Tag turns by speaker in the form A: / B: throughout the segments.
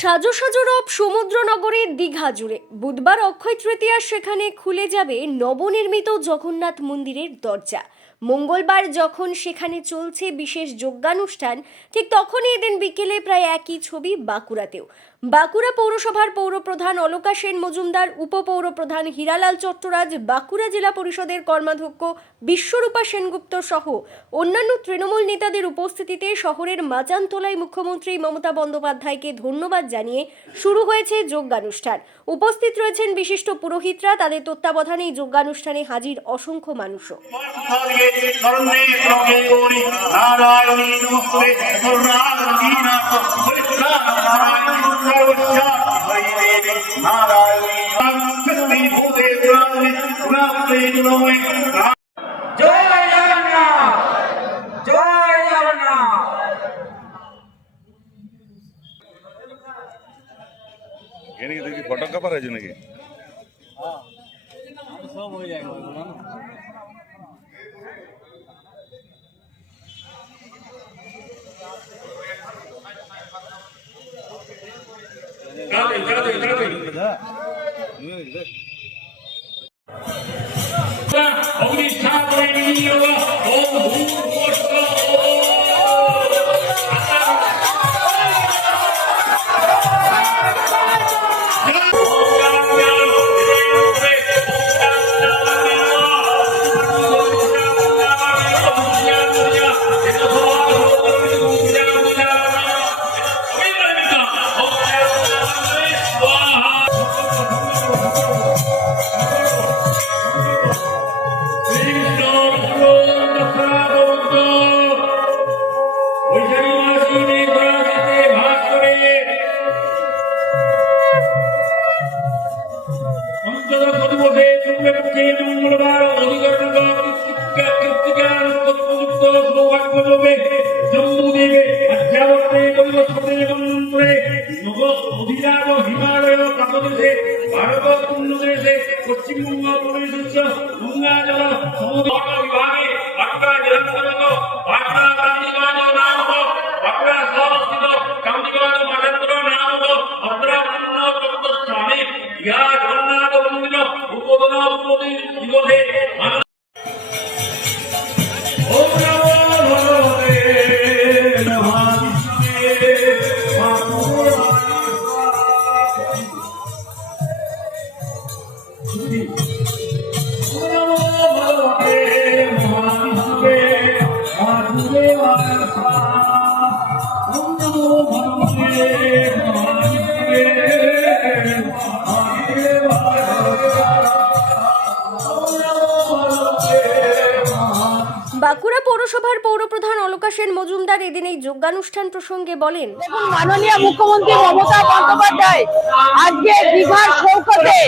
A: সাজো সাজো রব সমুদ্রনগরের দীঘা জুড়ে। বুধবার অক্ষয় তৃতীয়া সেখানে খুলে যাবে নবনির্মিত জগন্নাথ মন্দিরের দরজা। মঙ্গলবার যখন সেখানে চলছে বিশেষ যজ্ঞানুষ্ঠান ঠিক তখনই এদিন বিকেলে প্রায় একই ছবি বাঁকুড়াতেও। বাঁকুড়া পৌরসভার পৌরপ্রধান অলকা সেন মজুমদার, উপপৌরপ্রধান হীরালাল চট্টরাজ, বাঁকুড়া জেলা পরিষদের কর্মাধ্যক্ষ বিশ্বরূপা সেনগুপ্ত সহ অন্যান্য তৃণমূল নেতাদের উপস্থিতিতে শহরের মাজানতলায় মুখ্যমন্ত্রী মমতা বন্দ্যোপাধ্যায়কে ধন্যবাদ জানিয়ে শুরু হয়েছে যজ্ঞানুষ্ঠান উপস্থিত রয়েছেন বিশিষ্ট পুরোহিতরা, তাদের তত্ত্বাবধানে এই যজ্ঞানুষ্ঠানে হাজির অসংখ্য মানুষও।
B: পুরাণে নমঃ
C: জয় জগন্নাথ জয় জগন্নাথ
D: এখানে কি দেখি
B: ಯುವ ಓ ಭೂ সৌভাগ্যলোকে জম্মুদেবে অধ্যাবর্তে কৈবসতে মন্ত্রে নব অভিরাম হিমালয় প্রাতদেশে ভারত পূর্ণদেশে, পশ্চিমবঙ্গ প্রদেশস্য গঙ্গা জল সমুদ্র বিভাগে। বাঁকুড়া
A: পৌরসভার পৌরপ্রধান অলকা সেন মজুমদার এদিন এই যজ্ঞানুষ্ঠান প্রসঙ্গে বলেন
E: মাননীয় মুখ্যমন্ত্রী মমতা বন্দ্যোপাধ্যায় আজকে দীঘার সৌকতে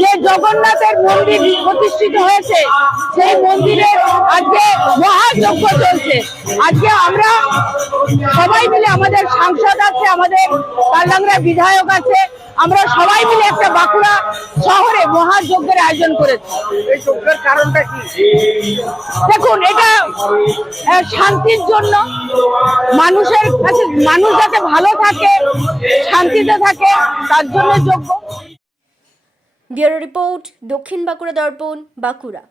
E: যে জগন্নাথের মন্দির প্রতিষ্ঠিত হয়েছে, সেই মন্দিরে আজকে মহাযজ্ঞ চলছে। আজকে আমরা সবাই মিলে আমাদের সাংসদ আছে, আমাদের কাল্লাংরা বিধায়ক আছে আমরা সবাই মিলে একটা বাঁকুড়া শহরে মহাযজ্ঞের আয়োজন করেছি। এই কারণটা কি? দেখুন এটা শান্তির জন্য মানুষের কাছে মানুষ যাতে ভালো থাকে শান্তিতে থাকে তার জন্য যোগ্য
A: ব্যুরো রিপোর্ট দক্ষিণ বাঁকুড়া দর্পণ বাঁকুড়া।